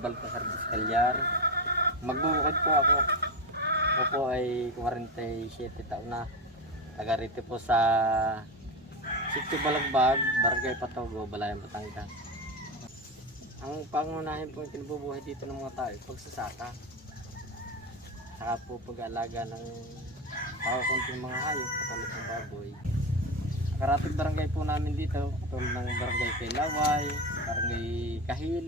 Baltasar Biscalyar. Magbubukid po ako. Ako po ay 47 taon na. Taga rito po sa Sitio Balagbag, Barangay Patogo, Balayan, Batangas. Ang pangunahin po yung kinabubuhay dito ng mga tao, pagsasaka. Saka po pag-aalaga ng kunting mga hayop, katulad ng baboy. Karatig barangay po namin dito, katulad ng Barangay Kailaway, Barangay Kahil,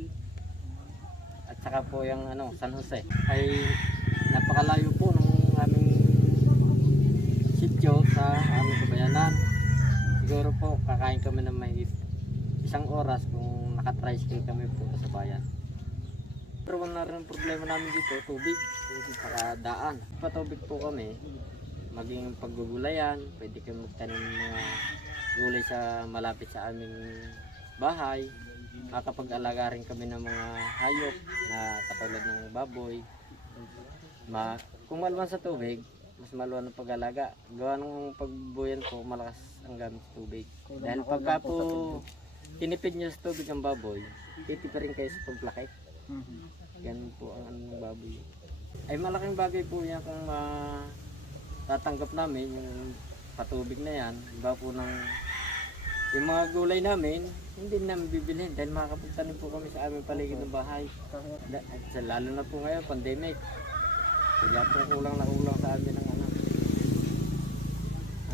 at saka po yung San Jose. Ay napakalayo po ng aming sityo sa aming kabayanan. Siguro po kakain kami ng may 1 oras kung naka-tricycle kami po sa bayan. Pero wala rin problema namin dito, tubig saka daan. Patubig po kami, maging paggugulayan, pwede kami magtanim ng mga gulay sa malapit sa aming bahay. Makapag-alaga rin kami ng mga hayop na katulad ng baboy. Kung maluwan sa tubig, mas maluwan ang pag-alaga. Gawa ng pagbuyan po, malakas ang gamit sa tubig. Dahil pagka po tinipid nyo sa tubig ang baboy, titipirin kayo sa paglaki. Ganun po ang baboy. Ay malaking bagay po yan kung tatanggap namin yung patubig na yan. Iba po ng yung mga gulay namin, hindi namin bibilhin dahil makakapagtanim po kami sa aming paligid ng bahay. Lalo na po ngayon, pandemic. Kaya po kulang na kulang sa amin ng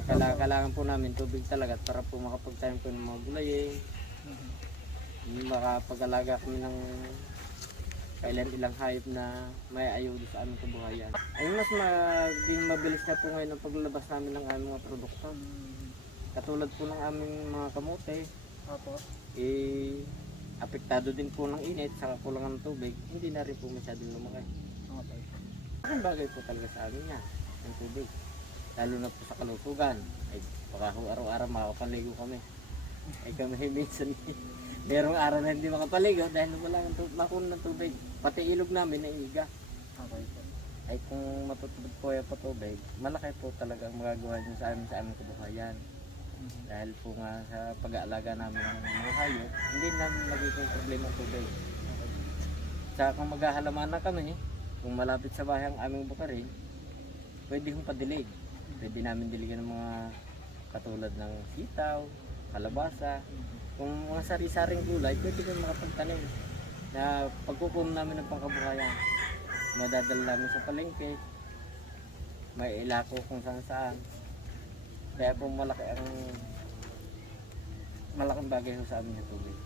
kailangan po namin tubig talaga para po makapagtanim po ng mga gulay makapag-alaga kami ng kailan ilang hayop na may ayudo sa aming kabuhayan. Ay mas mabilis na po ngayon ang paglabas namin ng aming mga produkto. Katulad po ng aming mga kamote, apektado din po ng init sa kulangan ng tubig, hindi na rin po masyadong lumaki. Ang bagay po talaga sa amin niya, ang tubig. Lalo na po sa kalusugan, ay baka araw-araw makapaligo kami. Ay kami minsan merong araw na hindi makapaligo dahil wala makuha ng tubig. Pati ilog namin ay iga. Ay kung matutubig po yung patubig, malaki po talaga ang magagawa niyo sa aming kabuhayan. Dahil po nga sa pag-aalaga namin ng mga hayop, hindi namin magiging problema ang tubig. Tsaka kung maghahalaman na kami, kung malapit sa bahay ang aming bukarin, pwede kong padilig. Pwede namin diligan ng mga katulad ng sitaw, kalabasa. Kung mga sari-saring gulay, pwede kong makapagtanim na pagkukunom namin ng pangkabuhayan. Madadala namin sa palengke, may ilako kung saan-saan. Kaya po malaking bagay sa amin yung tubig.